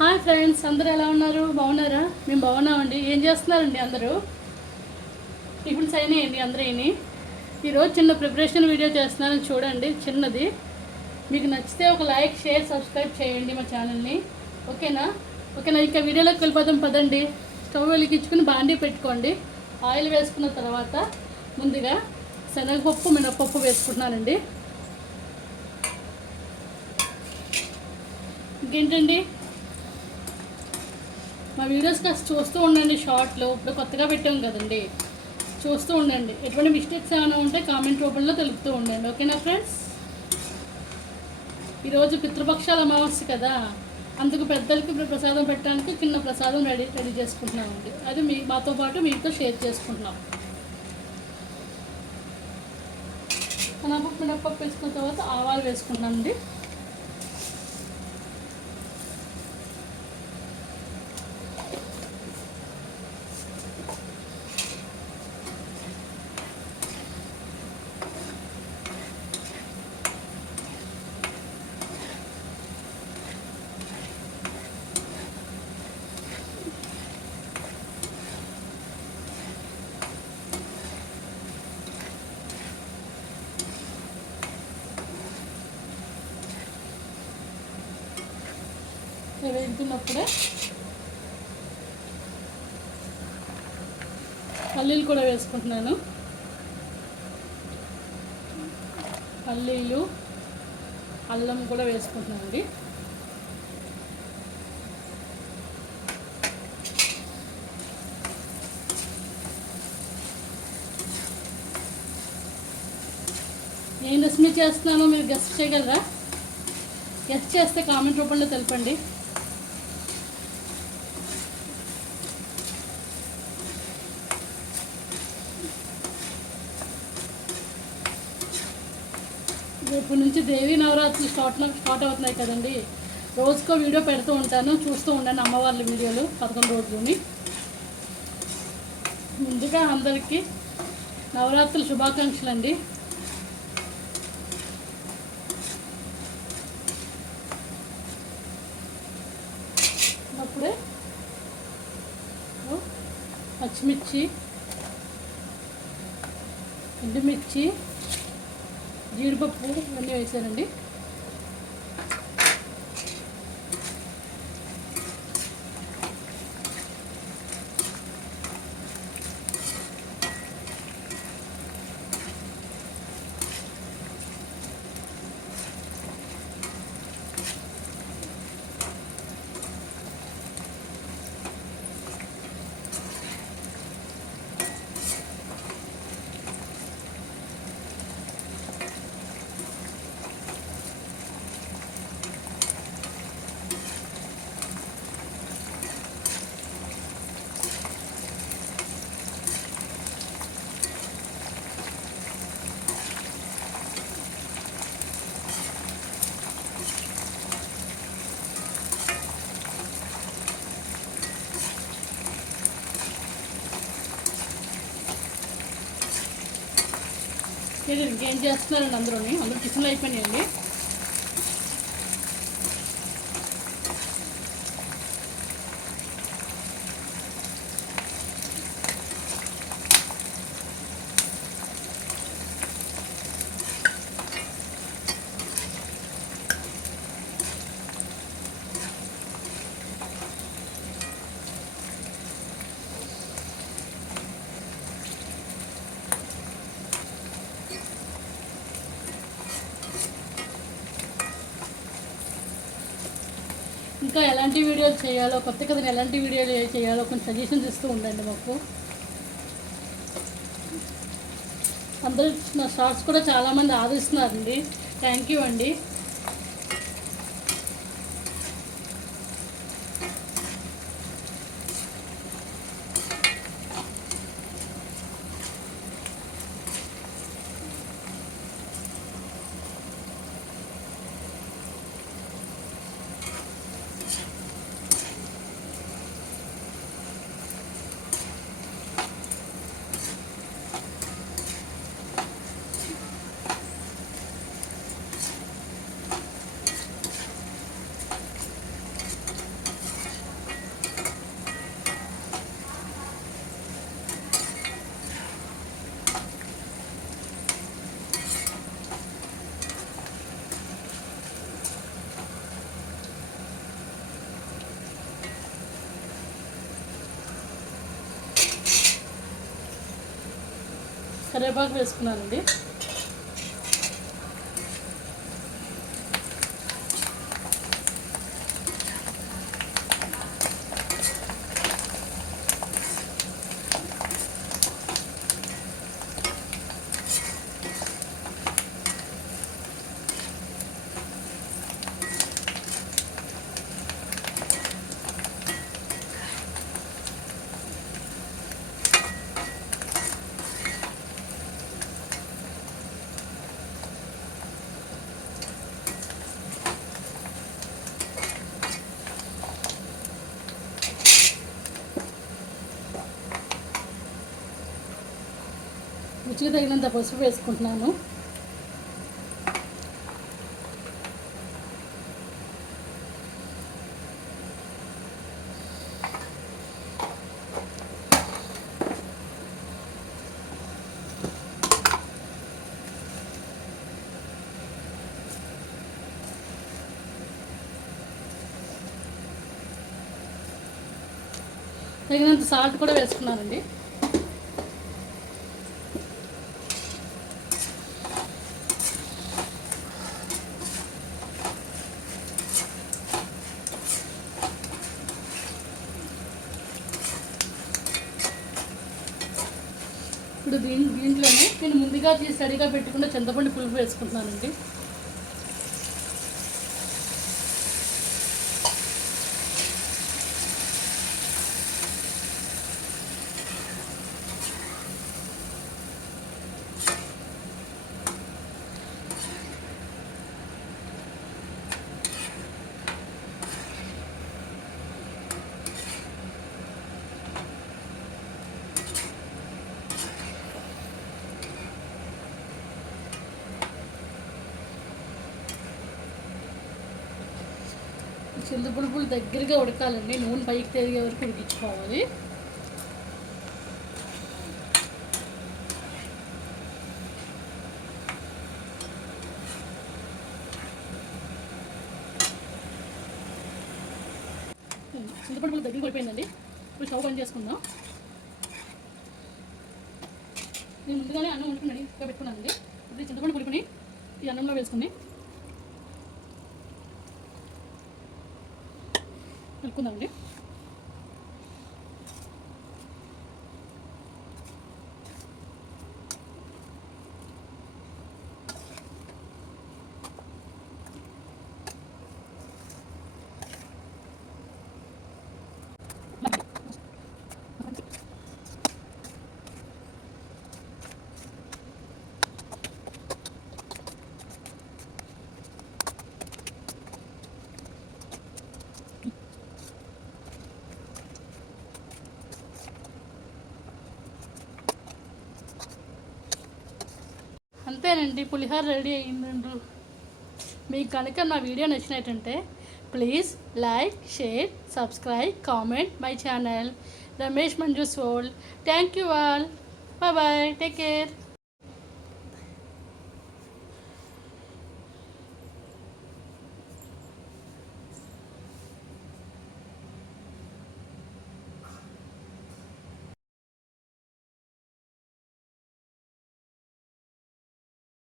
Hi friends అందరూ ఎలా ఉన్నారు? బాగున్నారా? మేము బాగున్నామండి. ఏం చేస్తున్నారండి అందరూ? టిఫిన్స్ అయినాయండి అందరూ అయినాయి ఈరోజు చిన్న ప్రిపరేషన్ వీడియో చేస్తున్నాను చూడండి చిన్నది. మీకు నచ్చితే ఒక లైక్ షేర్ సబ్స్క్రైబ్ చేయండి మా ఛానల్ని. ఓకేనా? ఓకేనా? ఇక వీడియోలోకి వెళ్ళిపోదాం పదండి. స్టవ్ వెలిగించుకుని బాండీ పెట్టుకోండి. ఆయిల్ వేసుకున్న తర్వాత ముందుగా శనగపప్పు మినపప్పు వేసుకుంటున్నానండి. ఇంకేంటండి? మా వీడియోస్ కాస్త చూస్తూ ఉండండి షార్ట్లో. ఇప్పుడు కొత్తగా పెట్టాం కదండి. చూస్తూ ఉండండి. ఎటువంటి మిస్టేక్స్ ఏమైనా ఉంటే కామెంట్ రూపంలో తెలుపుతూ ఉండండి. ఓకేనా ఫ్రెండ్స్ ఈరోజు పితృపక్షాల అమావాస్య కదా. అందుకు పెద్దలకి ప్రసాదం పెట్టడానికి చిన్న ప్రసాదం రెడీ రెడీ చేసుకుంటున్నామండి. అది మీ మాతో పాటు మీతో షేర్ చేసుకుంటున్నాం. మినపప్పు మినప్పప్పు వేసుకున్న తర్వాత ఆవాలు వేసుకుంటున్నామండి. వేగుతున్నప్పుడే పల్లీలు కూడా వేసుకుంటున్నాను. పల్లీలు అల్లం కూడా వేసుకుంటున్నాను అండి. ఏం రెసిపీ చేస్తున్నానో మీరు గెస్ట్ చేయగలరా? గెస్ట్ చేస్తే కామెంట్ రూపంలో తెలపండి. రేపు నుంచి దేవీ నవరాత్రి స్టార్ట్ స్టార్ట్ అవుతున్నాయి కదండి. రోజుకో వీడియో పెడుతూ ఉంటాను చూస్తూ ఉండండి అమ్మవార్ల వీడియోలు పదకొండు రోజులని. ముందుగా అందరికీ నవరాత్రుల శుభాకాంక్షలు అండి అప్పుడే పచ్చిమిర్చి ఎండుమిర్చి జీడిపప్పు అన్నీ వేసానండి. ఇంకేం చేస్తున్నారండి అందరూ అందరూ టిఫిన్లు అయిపోయినాయండి. ఇంకా ఎలాంటి వీడియోలు చేయాలో కొత్త కథను ఎలాంటి వీడియోలు చేయాలో కొంచెం సజెషన్స్ ఇస్తూ ఉండండి మాకు. అందరూ నా షార్ట్స్ కూడా చాలామంది ఆదరిస్తున్నారండి. థ్యాంక్ యూ అండి. కరివేపాకు వేసుకున్నానండి. రుచికి తగినంత పసుపు వేసుకుంటున్నాను. తగినంత సాల్ట్ కూడా వేసుకున్నానండి. దీని దీంట్లోనే నేను ముందుగా తీసి రెడీగా పెట్టుకున్న చింతపండు పులుపు వేసుకుంటున్నానండి. చింతపులుపులు దగ్గరగా ఉడకాలండి. నూనె పైకి తిరిగే వరకు ఉడికించుకోవాలి. చింతపండు దగ్గరికి పడిపోయిందండి ఇప్పుడు స్టవ్ బంద్ చేసుకుందాం. నేను ముందుగానే అన్నం వండుకున్నాను ఇంకా పెట్టుకున్నానండి. ఇప్పుడు చింతపండు పులుపుని ఈ అన్నంలో వేసుకుని നിൽക്കുന്നുണ്ട്. అంతేనండి పులిహోర రెడీ అయ్యిందండు మీకు కనుక నా video నచ్చినట్టంటే please like share subscribe comment my channel. Ramesh Manju's world thank you all. Bye bye. Take care.